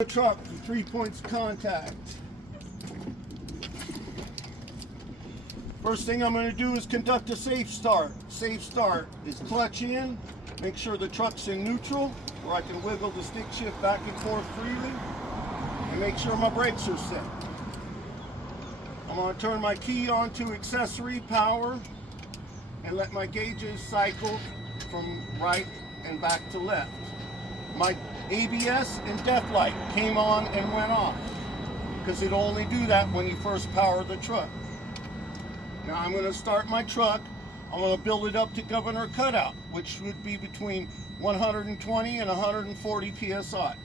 The truck for 3 points of contact. First thing I'm going to do is conduct a safe start. Safe start is clutch in, make sure the truck's in neutral where I can wiggle the stick shift back and forth freely, and make sure my brakes are set. I'm going to turn my key on to accessory power and let my gauges cycle from right and back to left. My ABS and def light came on and went off because it'll only do that when you first power the truck. Now I'm going to start my truck. I'm going to build it up to governor cutout, which would be between 120 and 140 psi.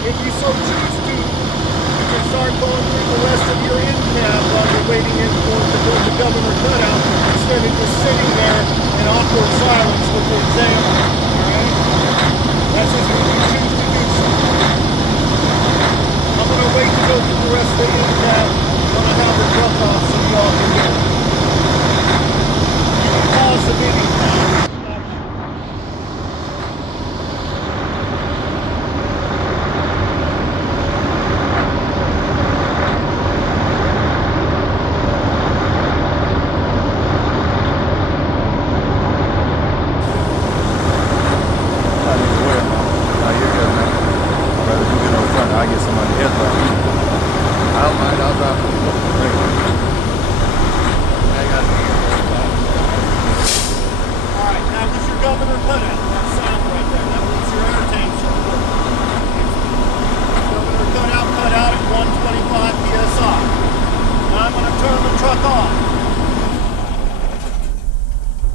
If you so choose to, you can start going through the rest of your end cab while you're waiting in for it to go to governor cutout instead of just sitting there in awkward silence with the examiner. Alright? That's just if you choose to do so. I'm going to wait to go through the rest of the end cab when I have the truck off so y'all can get it. You can pause the video now.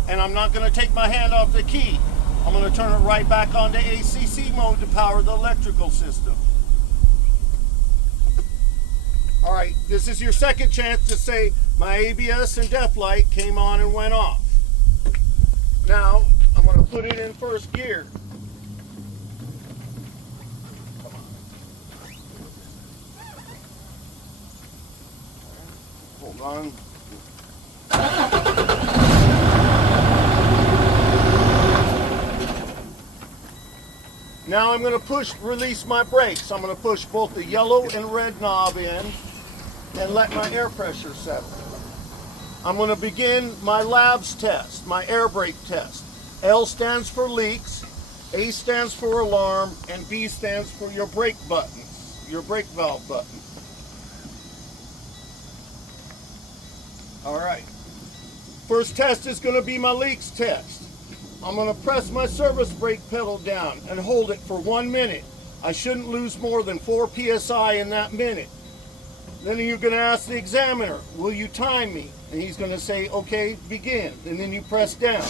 And I'm not going to take my hand off the key. I'm going to turn it right back onto ACC mode to power the electrical system. Alright, this is your second chance to say my ABS and def light came on and went off. Now, I'm going to put it in first gear. Come on. Hold on. Now I'm going to release my brakes. I'm going to push both the yellow and red knob in and let my air pressure settle. I'm going to begin my labs test, my air brake test. L stands for leaks, A stands for alarm, and B stands for your brake buttons, your brake valve button. All right. First test is going to be my leaks test. I'm going to press my service brake pedal down and hold it for 1 minute. I shouldn't lose more than 4 psi in that minute. Then you're going to ask the examiner, will you time me? And he's going to say, okay, begin. And then you press down. 1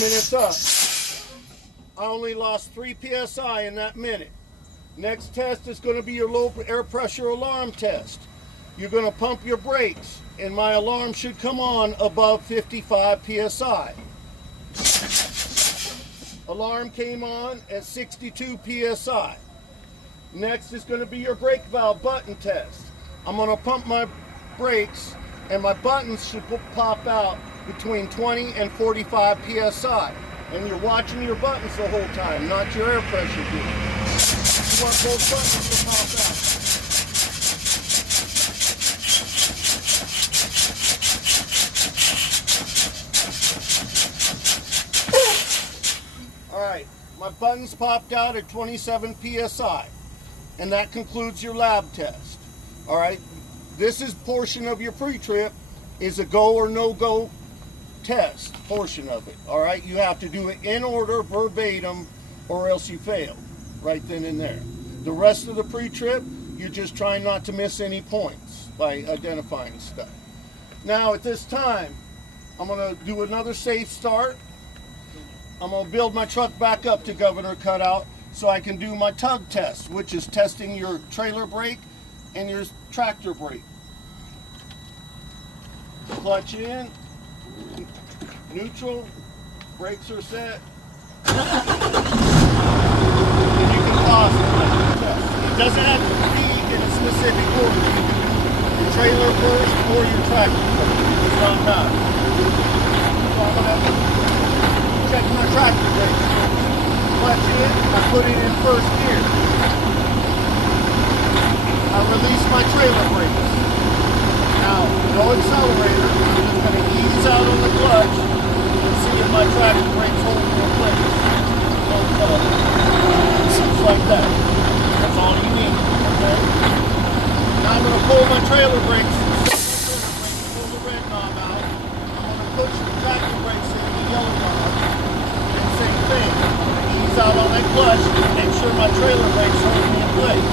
minute's up. I only lost 3 psi in that minute. Next test is going to be your low air pressure alarm test. You're going to pump your brakes, and my alarm should come on above 55 psi. Alarm came on at 62 psi. Next is going to be your brake valve button test. I'm going to pump my brakes, and my buttons should pop out between 20 and 45 psi. And you're watching your buttons the whole time, not your air pressure gauge. You want both buttons to pop out. Alright, my buttons popped out at 27 psi, and that concludes your lab test. Alright, this is portion of your pre-trip is a go or no-go test portion of it. Alright, you have to do it in order, verbatim, or else you fail right then and there. The rest of the pre-trip, you're just trying not to miss any points by identifying stuff. Now at this time, I'm going to do another safe start. I'm going to build my truck back up to governor cutout so I can do my tug test, which is testing your trailer brake and your tractor brake. Clutch in, neutral, brakes are set. And you can pause it. It doesn't have to be in a specific order. You can do your trailer first or your tractor first. It's not matter. So I'm going to check my tractor brakes. Clutch in, I put it in first gear. I release my trailer brakes. Now, no accelerator. I'm just going to ease out on the clutch and see if my tractor brakes hold in place. Just like that. That's all you need. Okay? Now I'm going to pull my trailer brakes. Pull the red knob out. I'm going to push the tractor brakes in the yellow knob. And same thing. I'm going to ease out on that clutch and make sure my trailer brakes hold me in place.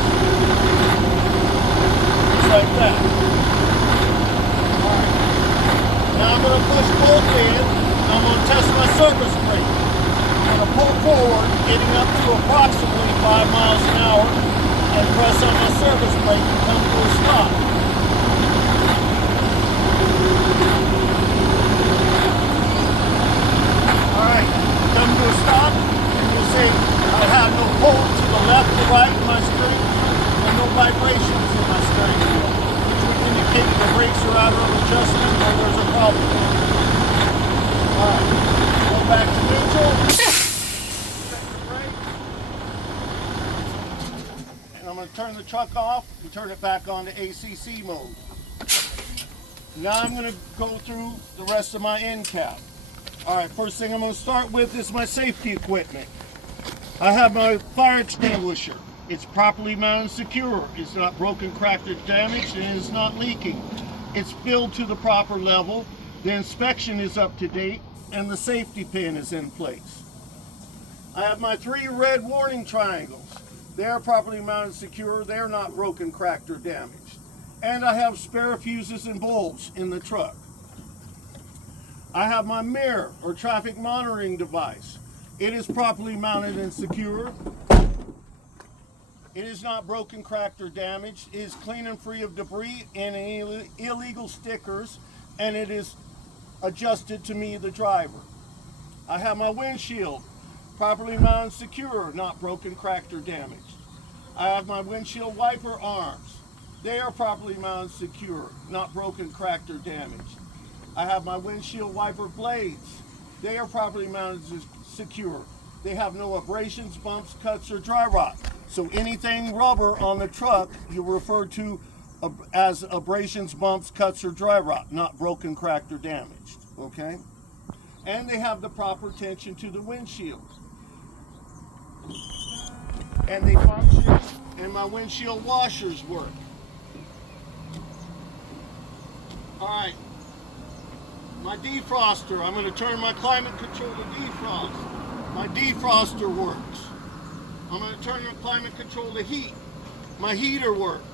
Just like that. Alright. Now I'm going to push both in. I'm going to test my surface brake. I'm going to pull forward, getting up to approximately 5 miles an hour, and press on my surface brake and come to a stop. Alright, come to a stop, and you'll see I have no pull to the left or right in my steering, and no vibrations in my steering wheel, which would indicate the brakes are out of adjustment or there's a problem. Alright, go back to neutral. I'm going to turn the truck off and turn it back on to ACC mode. Now I'm going to go through the rest of my end cap. Alright, first thing I'm going to start with is my safety equipment. I have my fire extinguisher. It's properly mounted and secure. It's not broken, cracked, or damaged, and it's not leaking. It's filled to the proper level. The inspection is up to date, and the safety pin is in place. I have my 3 red warning triangles. They are properly mounted and secure. They're not broken, cracked, or damaged. And I have spare fuses and bulbs in the truck. I have my mirror or traffic monitoring device. It is properly mounted and secure. It is not broken, cracked, or damaged. It is clean and free of debris and any illegal stickers, and it is adjusted to me, the driver. I have my windshield. Properly mounted and secure, not broken, cracked, or damaged. I have my windshield wiper arms. They are properly mounted and secure, not broken, cracked, or damaged. I have my windshield wiper blades. They are properly mounted and secure. They have no abrasions, bumps, cuts, or dry rot. So anything rubber on the truck, you refer to as abrasions, bumps, cuts, or dry rot, not broken, cracked, or damaged. Okay? And they have the proper tension to the windshield. And they function, and my windshield washers work. Alright, my defroster, I'm going to turn my climate control to defrost. My defroster works. I'm going to turn the climate control to heat. My heater works.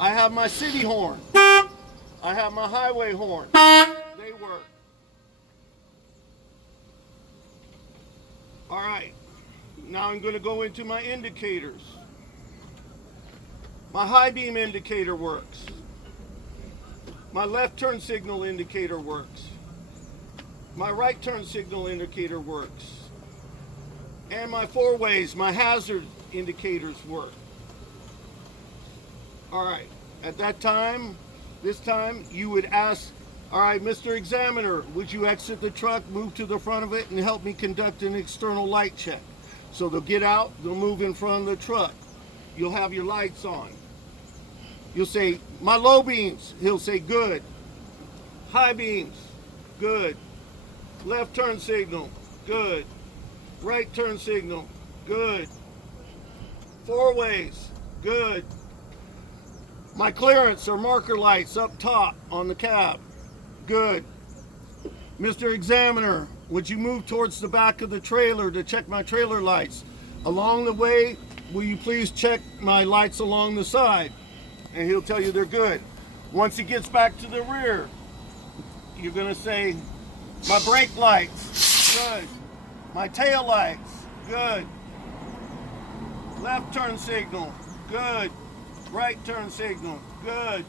I have my city horn. I have my highway horn. They work. Alright, now I'm going to go into my indicators. My high beam indicator works. My left turn signal indicator works. My right turn signal indicator works. And my 4-ways, my hazard indicators work. Alright, at that time, this time, you would ask, alright, Mr. Examiner, would you exit the truck, move to the front of it, and help me conduct an external light check? So they'll get out, they'll move in front of the truck. You'll have your lights on. You'll say, my low beams. He'll say, good. High beams, good. Left turn signal, good. Right turn signal, good. 4-ways, good. My clearance or marker lights up top on the cab, good. Mr. Examiner, would you move towards the back of the trailer to check my trailer lights? Along the way, will you please check my lights along the side? And he'll tell you they're good. Once he gets back to the rear, you're gonna say, my brake lights, good. My tail lights, good. Left turn signal, good. Right turn signal, good.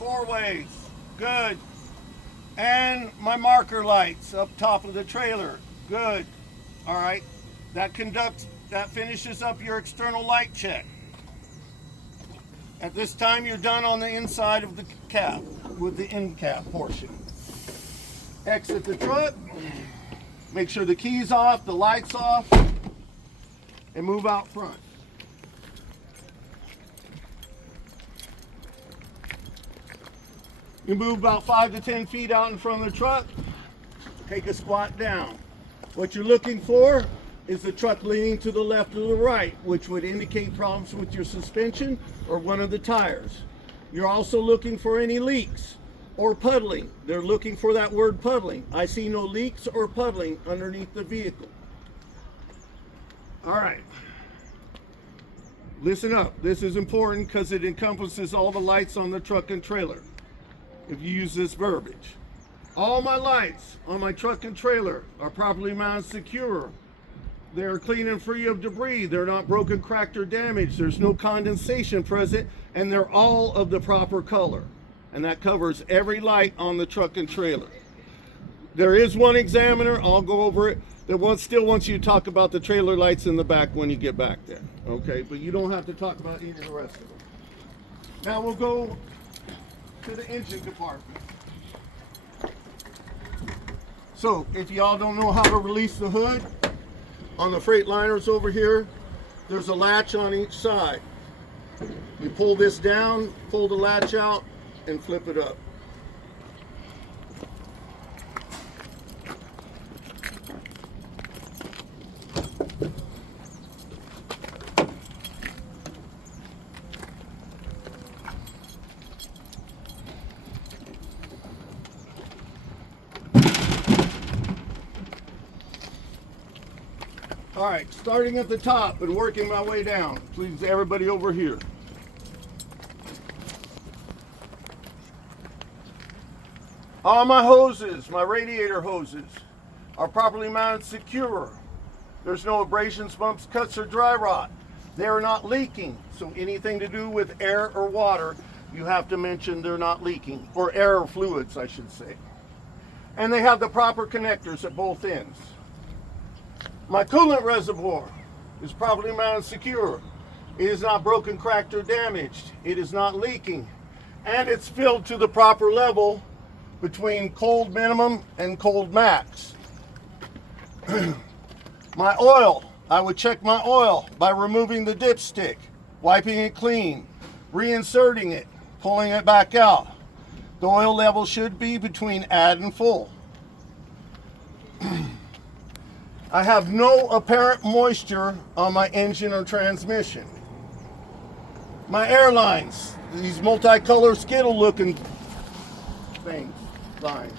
4-ways, good. And my marker lights up top of the trailer. Good. All right. That finishes up your external light check. At this time, you're done on the inside of the cap with the end cap portion. Exit the truck. Make sure the key's off, the lights off, and move out front. You move about 5 to 10 feet out in front of the truck, take a squat down. What you're looking for is the truck leaning to the left or the right, which would indicate problems with your suspension or one of the tires. You're also looking for any leaks or puddling. They're looking for that word puddling. I see no leaks or puddling underneath the vehicle. All right. Listen up. This is important because it encompasses all the lights on the truck and trailer. If you use this verbiage. All my lights on my truck and trailer are properly mounted secure. They're clean and free of debris. They're not broken, cracked, or damaged. There's no condensation present, and they're all of the proper color. And that covers every light on the truck and trailer. There is one examiner, I'll go over it, that still wants you to talk about the trailer lights in the back when you get back there. Okay, but you don't have to talk about any of the rest of them. Now we'll go to the engine compartment. So if y'all don't know how to release the hood, on the Freightliners over here, there's a latch on each side. You pull this down, pull the latch out, and flip it up. All right, starting at the top and working my way down. Please, everybody over here. All my hoses, my radiator hoses, are properly mounted secure. There's no abrasions, bumps, cuts, or dry rot. They are not leaking. So anything to do with air or water, you have to mention they're not leaking, or air or fluids, I should say. And they have the proper connectors at both ends. My coolant reservoir is properly mounted secure. It is not broken, cracked, or damaged. It is not leaking. And it's filled to the proper level between cold minimum and cold max. My oil, I would check my oil by removing the dipstick, wiping it clean, reinserting it, pulling it back out. The oil level should be between add and full. I have no apparent moisture on my engine or transmission. My airlines, these multicolor skittle looking lines,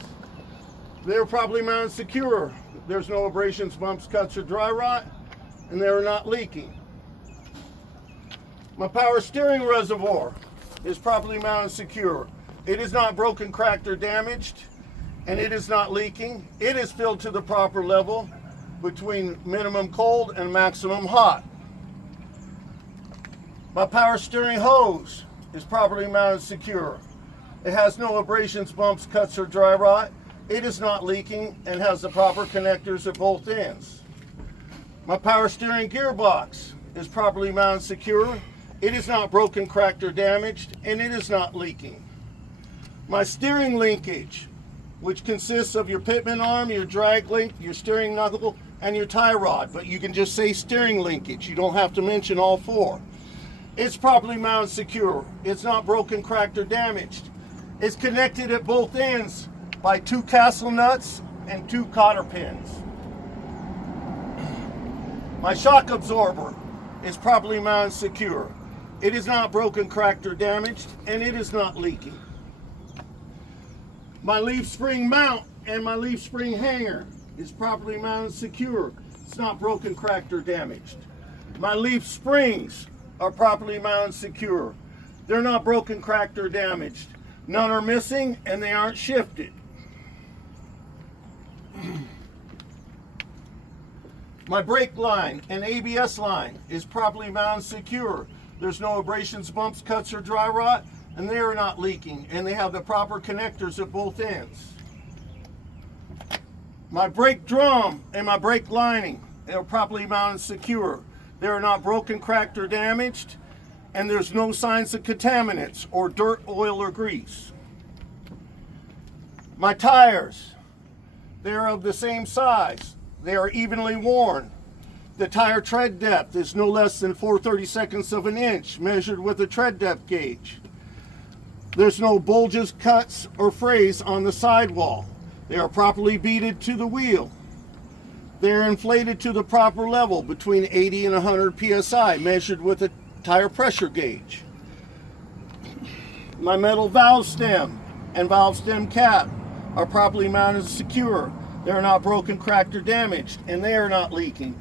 they're properly mounted secure. There's no abrasions, bumps, cuts, or dry rot, and they're not leaking. My power steering reservoir is properly mounted secure. It is not broken, cracked, or damaged, and it is not leaking. It is filled to the proper level between minimum cold and maximum hot. My power steering hose is properly mounted secure. It has no abrasions, bumps, cuts, or dry rot. It is not leaking and has the proper connectors at both ends. My power steering gearbox is properly mounted secure. It is not broken, cracked, or damaged, and it is not leaking. My steering linkage, which consists of your pitman arm, your drag link, your steering knuckle, and your tie rod, but you can just say steering linkage. You don't have to mention all four. It's properly mounted secure. It's not broken, cracked, or damaged. It's connected at both ends by 2 castle nuts and 2 cotter pins. My shock absorber is properly mounted secure. It is not broken, cracked, or damaged, and it is not leaking. My leaf spring mount and my leaf spring hanger is properly mounted secure. It's not broken, cracked, or damaged. My leaf springs are properly mounted secure. They're not broken, cracked, or damaged. None are missing and they aren't shifted. My brake line and ABS line is properly mounted secure. There's no abrasions, bumps, cuts, or dry rot, and they are not leaking, and they have the proper connectors at both ends. My brake drum and my brake lining, they are properly mounted and secure. They are not broken, cracked, or damaged, and there's no signs of contaminants or dirt, oil, or grease. My tires, they are of the same size. They are evenly worn. The tire tread depth is no less than 4/32 of an inch, measured with a tread depth gauge. There's no bulges, cuts, or frays on the sidewall. They are properly beaded to the wheel. They are inflated to the proper level between 80 and 100 psi, measured with a tire pressure gauge. My metal valve stem and valve stem cap are properly mounted and secure. They are not broken, cracked, or damaged, and they are not leaking.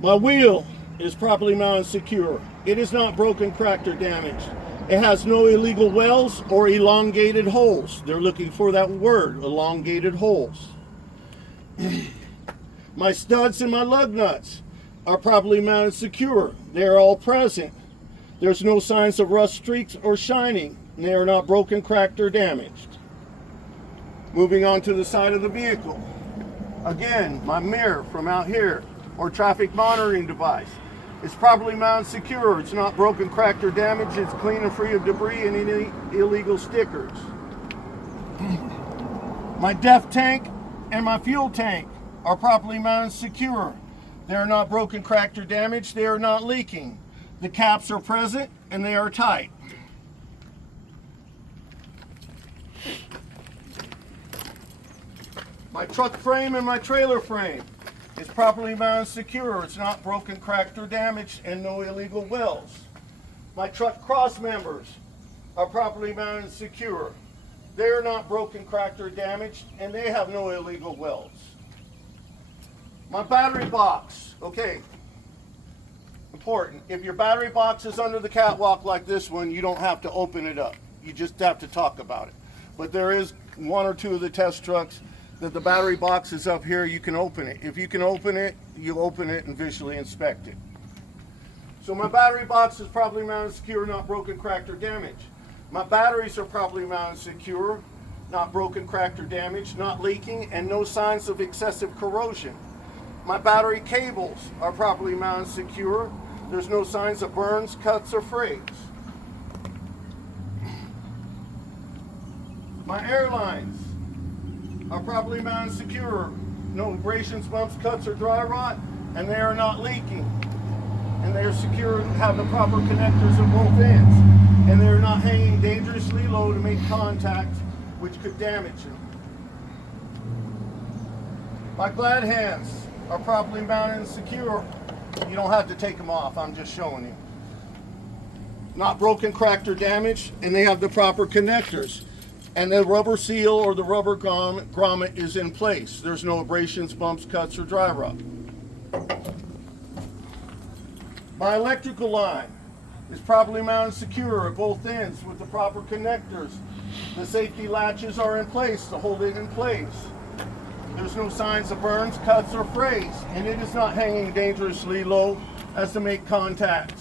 My wheel is properly mounted and secure. It is not broken, cracked, or damaged. It has no illegal wells or elongated holes. They're looking for that word, elongated holes. My studs and my lug nuts are properly mounted and secure. They are all present. There's no signs of rust, streaks, or shining. And they are not broken, cracked, or damaged. Moving on to the side of the vehicle. Again, my mirror from out here, or traffic monitoring device, is properly mounted and secure. It's not broken, cracked, or damaged. It's clean and free of debris and any illegal stickers. My DEF tank and my fuel tank are properly mounted and secure. They are not broken, cracked, or damaged. They are not leaking. The caps are present and they are tight. My truck frame and my trailer frame is properly mounted and secure. It's not broken, cracked, or damaged, and no illegal welds. My truck cross members are properly mounted and secure. They are not broken, cracked, or damaged, and they have no illegal welds. My battery box, okay, important. If your battery box is under the catwalk like this one, you don't have to open it up. You just have to talk about it. But there is one or two of the test trucks that the battery box is up here, you can open it. If you can open it, you open it and visually inspect it. So my battery box is properly mounted, secure, not broken, cracked, or damaged. My batteries are properly mounted, secure, not broken, cracked, or damaged, not leaking, and no signs of excessive corrosion. My battery cables are properly mounted, secure. There's no signs of burns, cuts, or frays. My airlines are properly mounted, secure, no abrasions, bumps, cuts, or dry rot, and they are not leaking. And they are secure, have the proper connectors at both ends, and they are not hanging dangerously low to make contact, which could damage them. My glad hands are properly mounted and secure. You don't have to take them off, I'm just showing you. Not broken, cracked, or damaged, and they have the proper connectors. And the rubber seal or the rubber grommet is in place. There's no abrasions, bumps, cuts, or dry rot. My electrical line is properly mounted and secure at both ends with the proper connectors. The safety latches are in place to hold it in place. There's no signs of burns, cuts, or frays, and it is not hanging dangerously low as to make contact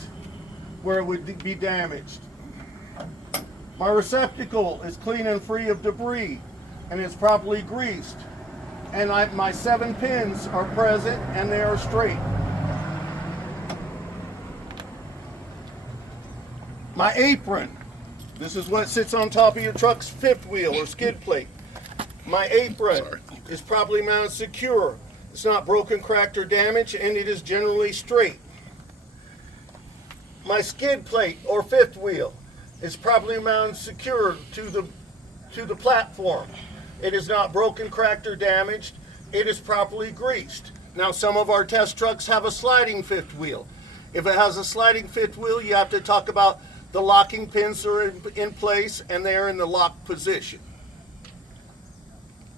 where it would be damaged. My receptacle is clean and free of debris, and it's properly greased. And my 7 pins are present and they are straight. My apron, this is what sits on top of your truck's fifth wheel or skid plate. My apron is properly mounted, secure. It's not broken, cracked, or damaged, and it is generally straight. My skid plate or fifth wheel is properly mounted, secure to the platform. It is not broken, cracked, or damaged. It is properly greased. Now, some of our test trucks have a sliding fifth wheel. If it has a sliding fifth wheel, you have to talk about the locking pins are in place and they are in the locked position.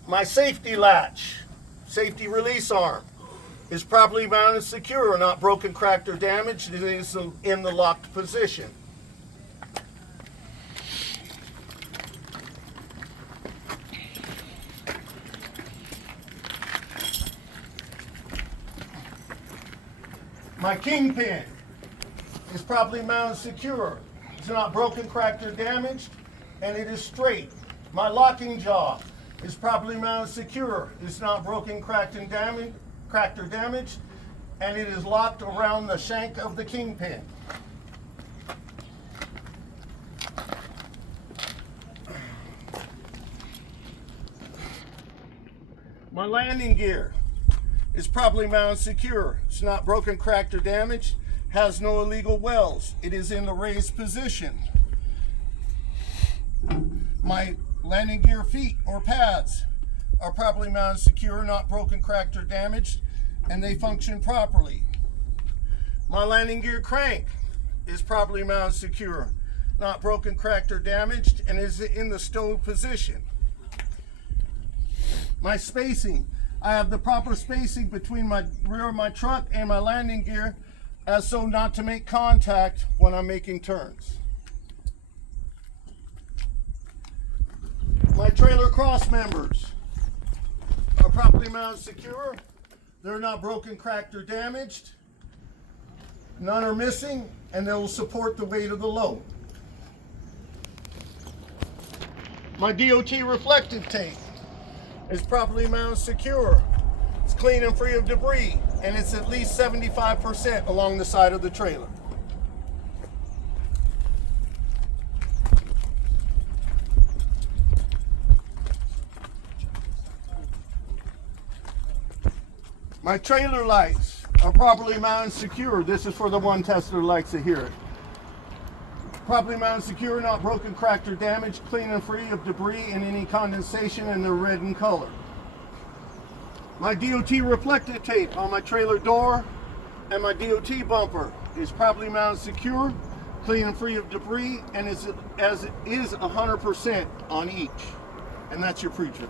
My safety latch, safety release arm, is properly mounted, secure, not broken, cracked, or damaged. It is in the locked position. My kingpin is properly mounted, secure. It's not broken, cracked, or damaged, and it is straight. My locking jaw is properly mounted secure. It's not broken, cracked, or damaged, and it is locked around the shank of the kingpin. My landing gear is properly mounted secure. It's not broken, cracked, or damaged, has no illegal welds. It is in the raised position. My landing gear feet or pads are properly mounted secure, not broken, cracked, or damaged, and they function properly. My landing gear crank is properly mounted secure, not broken, cracked, or damaged, and is in the stowed position. My spacing, I have the proper spacing between my rear of my truck and my landing gear as so not to make contact when I'm making turns. My trailer cross members are properly mounted secure. They're not broken, cracked, or damaged. None are missing, and they will support the weight of the load. My DOT reflective tape is properly mounted secure. It's clean and free of debris, and it's at least 75% along the side of the trailer. My trailer lights are properly mounted secure. This is for the one tester who likes to hear it. Properly mounted secure, not broken, cracked, or damaged, clean and free of debris and any condensation, and they're red in color. My DOT reflective tape on my trailer door and my DOT bumper is properly mounted secure, clean and free of debris, and is 100% on each. And that's your pre-trip.